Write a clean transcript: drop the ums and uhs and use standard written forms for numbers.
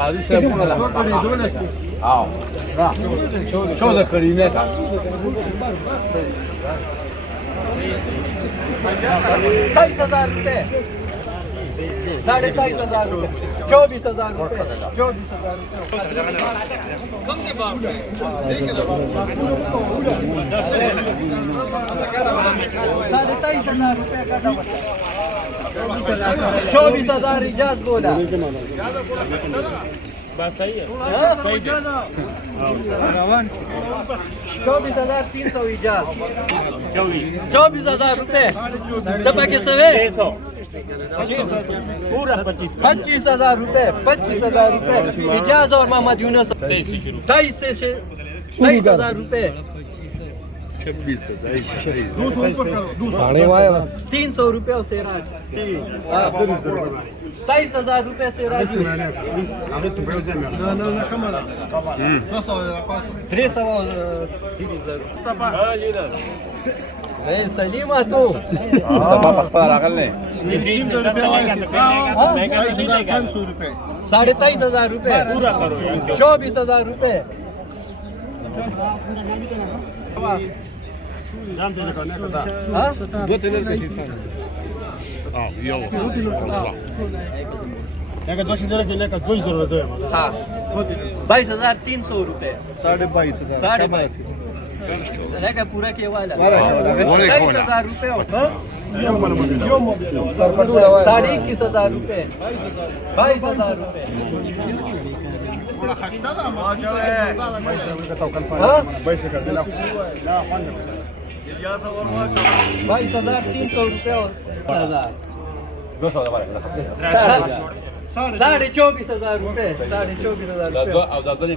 आधी संपूर्ण हाँ 14 करीने का 23,000 रुपये 23,500 रुपये 24,000 रुपये 24,000 24,000 इजाज बोला बस सही है 24,300 इजाज 24,000 रुपये दबा के सवे 25,000 रुपये 25,000 रुपये इजाज और मोहम्मद यूनुस 23,000 रुपये 300 रुपये और सिराज 23,000 रुपये सिराज 300 सलीमा तू साढ़े 23,000 रुपये 24,000 रुपये हाँ 22,300 रुपये 22,500 पूरा के वाला 23,000 रुपये 21,000 रुपये 22,000 रुपये 22,300 रुपये 24,000 रुपये 24,000 रुपये